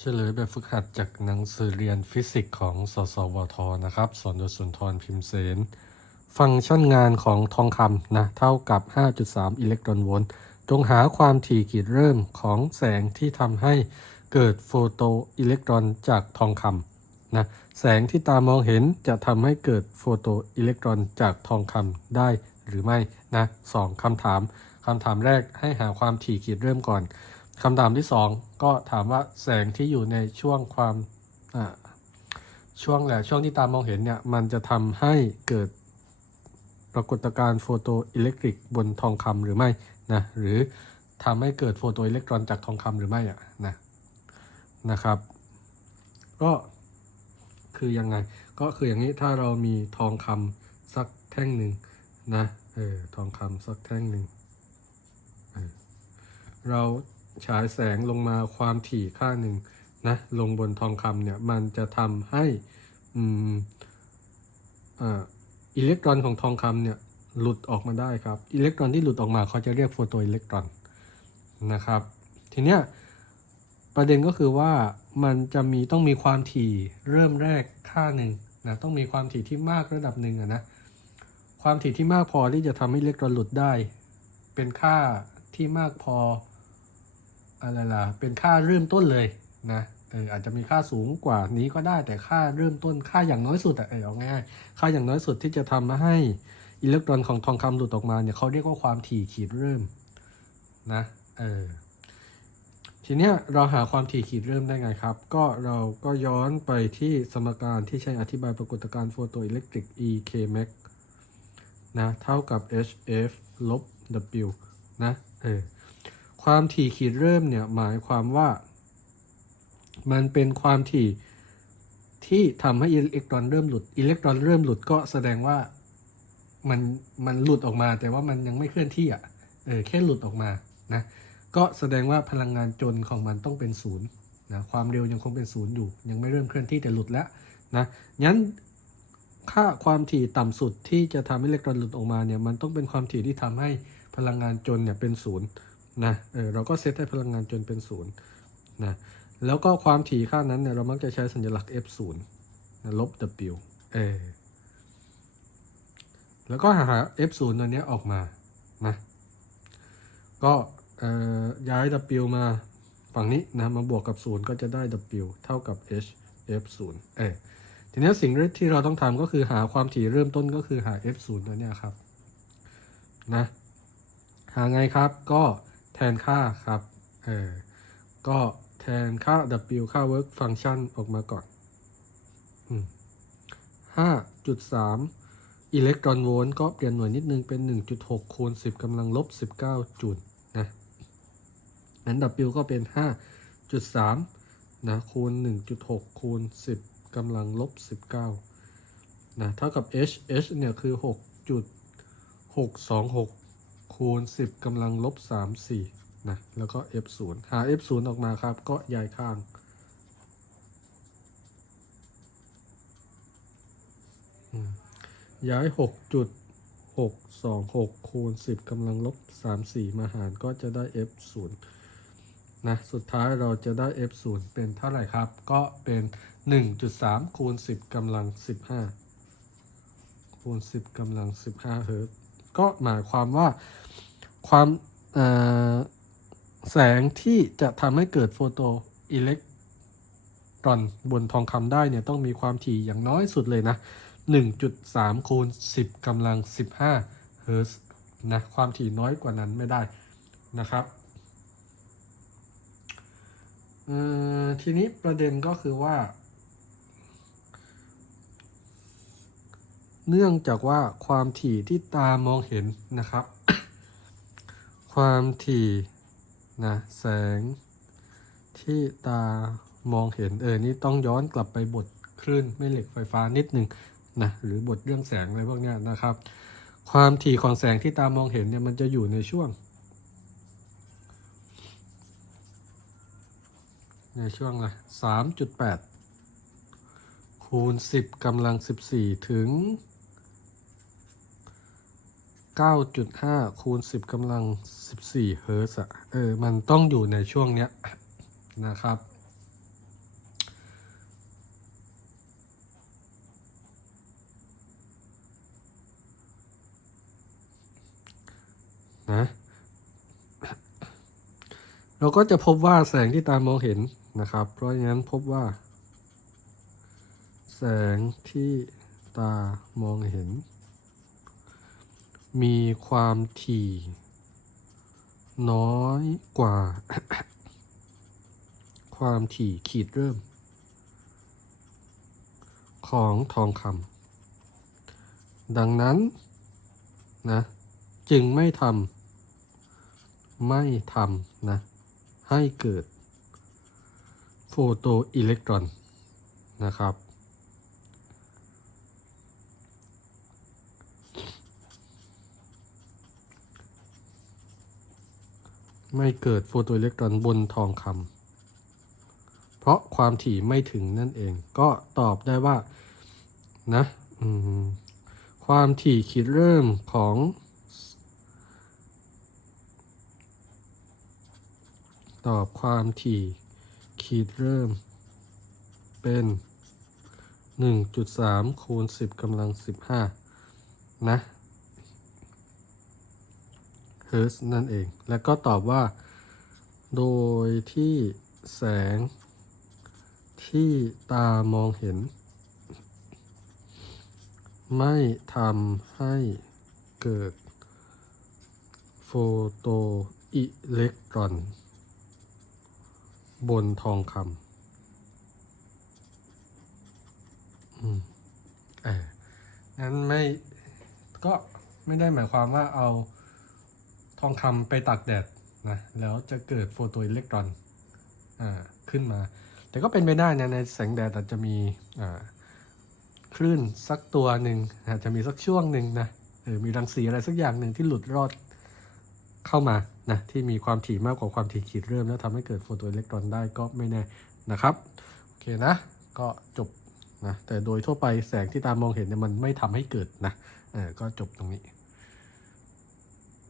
เฉลยแบบฝึกหัดจากหนังสือเรียนฟิสิกส์ของสสวทนะครับ สอนโดยสุนทรพิมพ์เสน ฟังก์ชันงานของทองคำนะ เท่ากับ 5.3 อิเล็กตรอนโวลต์จงหาความถี่ขีดเริ่มของแสงที่ทำให้เกิดโฟโตอิเล็กตรอนจากทองคำนะ แสงที่ตามองเห็นจะทำให้เกิดโฟโตอิเล็กตรอนจากทองคำได้หรือไม่นะสองคำถามคำถามแรกให้หาความถี่ขีดเริ่มก่อน คำถามที่สองก็ถามว่าแสงที่อยู่ในช่วงความช่วงแหละช่วงที่ตามองเห็นเนี่ยมันจะทำให้เกิดปรากฏการณ์โฟโตอิเล็กตริกบนทองคำหรือไม่นะหรือทำให้เกิดโฟโตอิเล็กตรอนจากทองคำหรือไม่อะนะนะครับก็คือยังไงก็คืออย่างนี้ถ้าเรามีทองคำสักแท่งหนึ่งนะเออทองคำสักแท่งหนึ่งเเรา ฉายแสงลงมาความถี่ค่าหนึ่งนะลงบนทองคำเนี่ยมันจะทำให้อืมอิเล็กตรอนของทองคำเนี่ยหลุดออกมาได้ครับอิเล็กตรอนที่หลุดออกมาเขาจะเรียกโฟโตอิเล็กตรอนนะครับ ทีเนี้ยประเด็นก็คือว่ามันจะมีต้องมีความถี่เริ่มแรกค่าหนึ่งนะต้องมีความถี่ที่มากระดับหนึ่งอะนะความถี่ที่มากพอที่จะทำให้อิเล็กตรอนหลุดได้ เป็นค่าที่มากพอ อะไรล่ะ เป็นค่าเริ่มต้นเลยนะเอออาจจะมีค่าสูงกว่านี้ก็ได้แต่ค่าเริ่มต้นค่าอย่างน้อยสุดอะเออเอาง่ายค่าอย่างน้อยสุดที่จะทำให้อิเล็กตรอนของทองคำหลุดออกมาเนี่ยเขาเรียกว่าความถี่ขีดเริ่มนะเออทีเนี้ยเราหาความถี่ขีดเริ่มได้ไงครับ ก็เราก็ย้อนไปที่สมการที่ใช้อธิบายปรากฏการณ์โฟโตอิเล็กตริก E K max นะเท่ากับ H F ลบ W นะเออ ความถี่ขีดเริ่มเนี่ยหมายความว่า มันเป็นความถี่ที่ทำให้อิเล็กตรอนเริ่มหลุด อิเล็กตรอนเริ่มหลุดก็แสดงว่ามันมันหลุดออกมา แต่ว่ามันยังไม่เคลื่อนที่อะ เออแค่หลุดออกมานะ ก็แสดงว่าพลังงานจนของมันต้องเป็นศูนย์นะ ความเร็วยังคงเป็นศูนย์อยู่ ยังไม่เริ่มเคลื่อนที่แต่หลุดแล้วนะ งั้นค่าความถี่ต่ำสุดที่จะทำให้อิเล็กตรอนหลุดออกมาเนี่ย มันต้องเป็นความถี่ที่ทำให้พลังงานจนเนี่ยเป็นศูนย์ นะเออเราก็เซตให้พลังงานจนเป็นศูนย์นะแล้วก็ความถี่ค่านั้นเนี่ยเรามักจะใช้สัญลักษณ์ f 0นะลบ w เออแล้วก็หา f 0ตัวนี้ออกมานะก็ย้าย w มาฝั่งนี้นะมาบวกกับ 0 ก็จะได้ w เท่ากับ h f 0เออทีนี้สิ่งที่เราต้องทำก็คือหาความถี่เริ่มต้นก็คือหา f 0ตัวเนี้ยครับนะหาไงครับก็ แทนค่าครับเออก็แทนค่า W ค่า work function ออกมาก่อนห้าจุดสามอิเล็กตรอนโวลต์ก็เปลี่ยนหน่วยนิดนึงเป็น 1.6 คูณ 10กำลังลบ 19จุลนะนั้น W ก็เป็น 5.3 นะ คูณ 1.6 คูณ 10กำลังลบ 19 นะ เท่ากับ H H เนี่ย คือ 6.626 คูณ 10กำลังลบ34นะ แล้วก็ f 0 หา f 0 ออกมาครับ ก็ย้ายข้าง ย้าย 6.626 คูณ 10กำลังลบ34 มาหารก็จะได้ f 0 นะ สุดท้ายเราจะได้ f 0 เป็นเท่าไหร่ครับ ก็เป็น 1.3 คูณ 10กำลัง 15 คูณ 10กำลัง 15 เฮิรตซ์ ก็หมายความว่าความแสงที่จะทำให้เกิดโฟโตอิเล็กตรอนบนทองคำได้เนี่ยต้องมีความถี่อย่างน้อยสุดเลยนะ 1.3 คูณ 10กำลัง 15 เฮิรตซ์นะ ความถี่น้อยกว่านั้นไม่ได้นะครับทีนี้ประเด็นก็คือว่า เนื่องจากว่าความถี่ที่ตามองเห็นนะครับ ความถี่นะแสงที่ตามองเห็นเออนี่ต้องย้อนกลับไปบทคลื่นแม่เหล็กไฟฟ้านิดหนึ่งนะหรือบทเรื่องแสงอะไรพวกนี้นะครับ ความถี่ของแสงที่ตามองเห็นเนี่ยมันจะอยู่ในช่วง ในช่วงละสามจุดแปดคูณสิบกำลังสิบสี่ถึง 9.5 คูณ 10กำลัง 14 เฮิร์ตซ์อะเออ มันต้องอยู่ในช่วงเนี้ยนะครับ นะ เราก็จะพบว่าแสงที่ตามองเห็นนะครับ เพราะฉะนั้นพบว่า แสงที่ตามองเห็น มีความถี่ น้อยกว่า ความถี่ขีดเริ่ม ของทองคำดังนั้นนะจึงไม่ทำไม่ทำนะให้เกิด โฟโตอิเล็กตรอนนะครับ ไม่เกิดโฟโตอิเล็กตรอนบนทองคำเพราะความถี่ไม่ถึงนั่นเอง ก็ตอบได้ว่านะความถี่ขีดเริ่มของ ตอบความถี่ขีดเริ่ม เป็น 1.3 คูณ 10กำลัง 15 นะ เฮิร์ตนั่นเอง แล้วก็ตอบว่า โดยที่แสงที่ตามองเห็น ไม่ทำให้เกิดโฟโตอิเล็กตรอน บนทองคำอืมเอองั้นไม่ก็ไม่ได้หมายความว่าเอา ทองคำไปตากแดดนะแล้วจะเกิดโฟโตอิเล็กตรอนอ่าขึ้นมา แต่ก็เป็นไปได้นะในแสงแดดอาจจะมีอ่าคลื่นสักตัวหนึ่งอาจจะมีสักช่วงหนึ่งนะเออมีรังสีอะไรสักอย่างหนึ่งที่หลุดรอดเข้ามานะที่มีความถี่มากกว่าความถี่ขีดเริ่ม แล้วทำให้เกิดโฟโตอิเล็กตรอนได้ก็ไม่แน่นะครับโอเคนะ ก็จบนะแต่โดยทั่วไปแสงที่ตามองเห็นเนี่ยมันไม่ทำให้เกิดนะเออก็จบตรงนี้